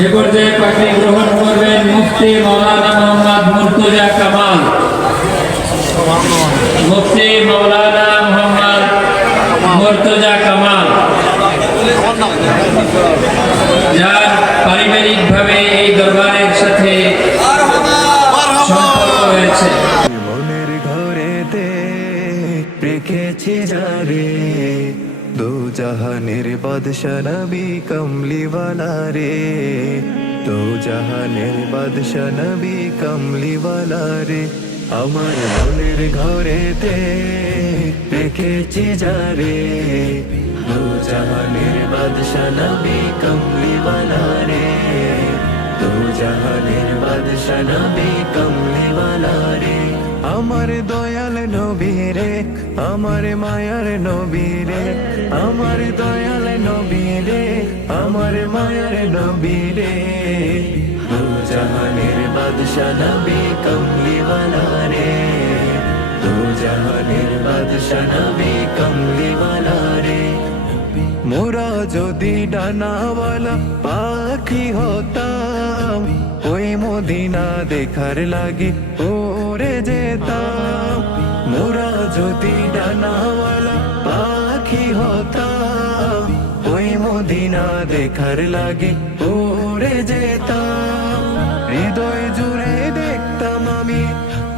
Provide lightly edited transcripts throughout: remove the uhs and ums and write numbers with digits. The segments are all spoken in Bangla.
এ পর্যায়ে পাখি গ্রহণ করবেন মুফতি মাওলানা মোহাম্মদ মুর্তজা কামাল। মুফতি মাওলানা মোহাম্মদ মুর্তজা কামাল, যার পারিবারিকভাবে এই দরবারের সাথে সম্পর্ক রয়েছে। মনের ঘরেতে রেখেছি যারে, দু জাহানের বাদশা নবী কমলিওয়ালা রে, দু জাহানের বাদশা নবী কমলিওয়ালা রে। আমার মনের ঘরেতে রেখেছি যারে, দু জাহানের বাদশা নবী কমলিওয়ালা রে, দু জাহানের বাদশা নবী কমলিওয়ালা রে। আমার দয়াল নবী রে, আমার মায়ার নবী রে, আমার দয়াল নবী রে, আমার মায়ার নবী রে। দু জাহানের বাদশা নবী কমলিওয়ালা রে, দু জাহানের বাদশা নবী কমলিওয়ালা রে। মোরা যদি ডানাওয়ালা পাখি হতাম, ওই মদিনা দেখার লাগে ওরে যেতাম। মোরা যদি ডানাওয়ালা পাখি হতাম, ওই মদিনা দেখার লাগে ওরে যেতাম। হৃদয় জুড়ে দেখতাম আমি,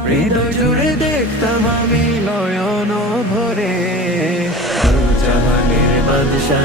হৃদয় জুড়ে দেখতাম আমি নয়ন ভরে। দু জাহানের বাদশা